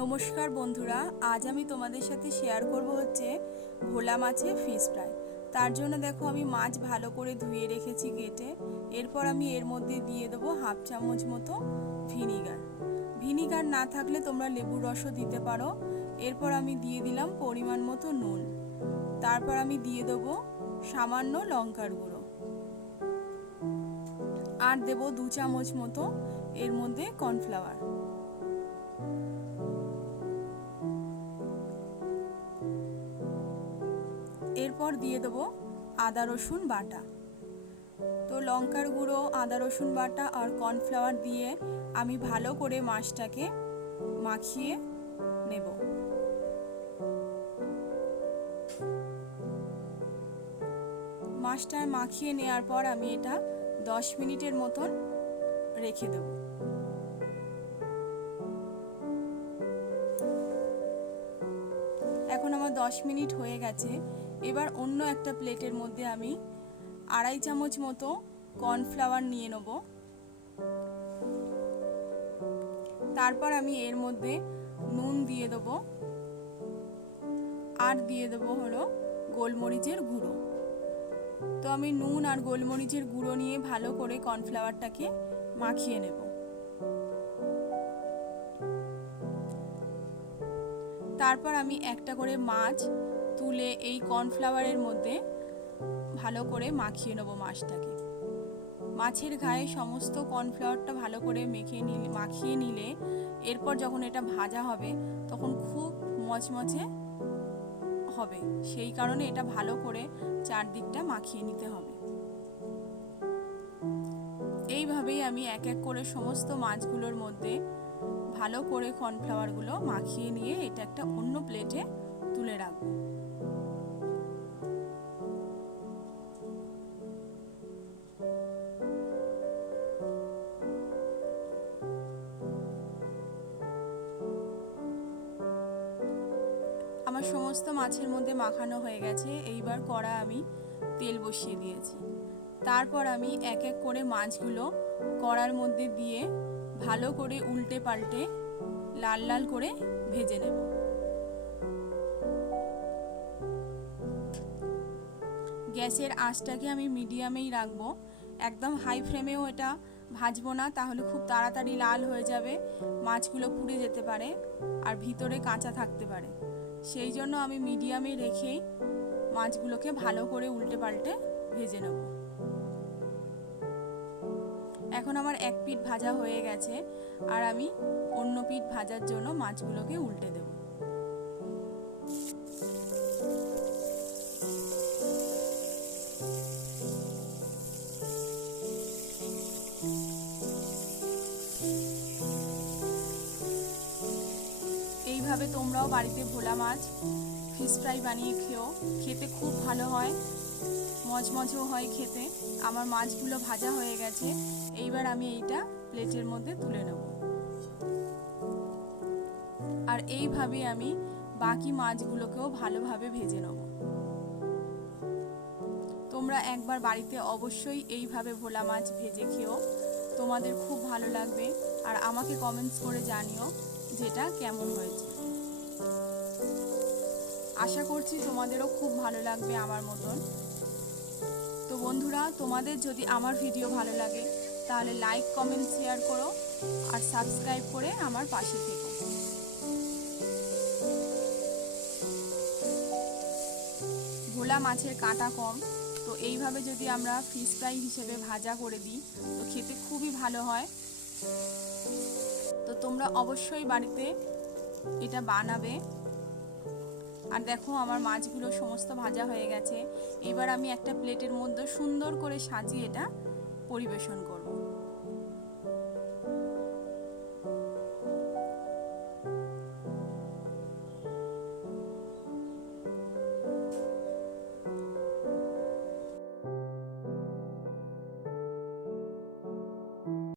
নমস্কার বন্ধুরা, আজ আমি তোমাদের সাথে শেয়ার করব হচ্ছে ভোলা মাছের ফিশ ফ্রাই। তার জন্য দেখো আমি মাছ ভালো করে ধুয়ে রেখেছি কেটে। এরপর আমি এর মধ্যে দিয়ে দেবো হাফ চামচ মতো ভিনিগার। ভিনিগার না থাকলে তোমরা লেবুর রসও দিতে পারো। এরপর আমি দিয়ে দিলাম পরিমাণ মতো নুন। তারপর আমি দিয়ে দেবো সামান্য লঙ্কার গুঁড়ো, আর দেবো 2 চামচ মতো এর মধ্যে কর্নফ্লাওয়ার। এরপর দিয়ে দেবো আদা রসুন বাটা। তো লঙ্কার গুঁড়ো, আদা রসুন বাটা আর কর্নফ্লাওয়ার দিয়ে আমি ভালো করে মাছটাকে মাখিয়ে নেব। মাছটা মাখিয়ে নেওয়ার পর আমি এটা 10 মিনিটের মতন রেখে দেব। এখন আমার 10 মিনিট হয়ে গেছে। এবার অন্য একটা প্লেটের মধ্যে আমি 2.5 চামচ মতো কর্নফ্লাওয়ার নিয়ে নেব। তারপর আমি এর মধ্যে নুন দিয়ে দেব, আর দিয়ে দেবো হলো গোলমরিচের গুঁড়ো। তো আমি নুন আর গোলমরিচের গুঁড়ো নিয়ে ভালো করে কর্নফ্লাওয়ারটাকে মাখিয়ে নেব। তারপর আমি একটা করে মাছ তুলে এই কর্নফ্লাওয়ারের মধ্যে ভালো করে মাখিয়ে নেব মাছটাকে। মাছের গায়ে সমস্ত কর্নফ্লাওয়ারটা ভালো করে মাখিয়ে নিলে এরপর যখন এটা ভাজা হবে তখন খুব মচমচে হবে। সেই কারণে এটা ভালো করে চারদিকটা মাখিয়ে নিতে হবে। এইভাবেই আমি এক এক করে সমস্ত মাছগুলোর মধ্যে ভালো করে কর্নফ্লাওয়ারগুলো মাখিয়ে নিয়ে এটা একটা অন্য প্লেটে তুলে রাখবো। আমার সমস্ত মাছের মধ্যে মাখানো হয়ে গেছে। এইবার কড়া আমি তেল বসিয়ে দিয়েছি। তারপর আমি এক এক করে মাছগুলো কড়ার মধ্যে দিয়ে ভালো করে উল্টে পাল্টে লাল লাল করে ভেজে নেব। গ্যাসের আঁচটাকে আমি মিডিয়ামেই রাখবো, একদম হাই ফ্লেমেও এটা ভাজবো না, তাহলে খুব তাড়াতাড়ি লাল হয়ে যাবে, মাছগুলো পুড়ে যেতে পারে আর ভিতরে কাঁচা থাকতে পারে। সেই জন্য আমি মিডিয়ামে রেখেই মাছগুলোকে ভালো করে উল্টে পাল্টে ভেজে নেব। এখন আমার এক পিঠ ভাজা হয়ে গেছে, আর আমি অন্য পিঠ ভাজার জন্য মাছগুলোকে উল্টে দেব। এইভাবে তোমরাও বাড়িতে ভোলা মাছ ফিশ ফ্রাই বানিয়ে খেও, খেতে খুব ভালো হয়, মচমচেও হয় খেতে। আমার মাছগুলো ভাজা হয়ে গেছে। এইবার আমি এইটা প্লেটের মধ্যে তুলে নেব। আর এইভাবে আমি বাকি মাছগুলোকেও ভালোভাবে ভেজে নেব। তোমরা একবার বাড়িতে অবশ্যই এইভাবে ভোলা মাছ ভেজে খেও, তোমাদের খুব ভালো লাগবে। আর আমাকে কমেন্টস করে জানিও যেটা কেমন হয়েছে। আশা করছি তোমাদেরও খুব ভালো লাগবে আমার মতন। তো বন্ধুরা, তোমাদের যদি আমার ভিডিও ভালো লাগে তাহলে লাইক, কমেন্ট, শেয়ার করো আর সাবস্ক্রাইব করে আমার পাশে থেকো। ভোলা মাছের কাঁটা কম, তো এইভাবে যদি আমরা ফিশ ফ্রাই হিসেবে ভাজা করে দিই তো খেতে খুবই ভালো হয়। তো তোমরা অবশ্যই বাড়িতে এটা বানাবে। আর দেখো আমার মাছগুলো সমস্ত ভাজা হয়ে গেছে। এবার আমি একটা প্লেটের মধ্যে সুন্দর করে সাজিয়ে এটা পরিবেশন করব।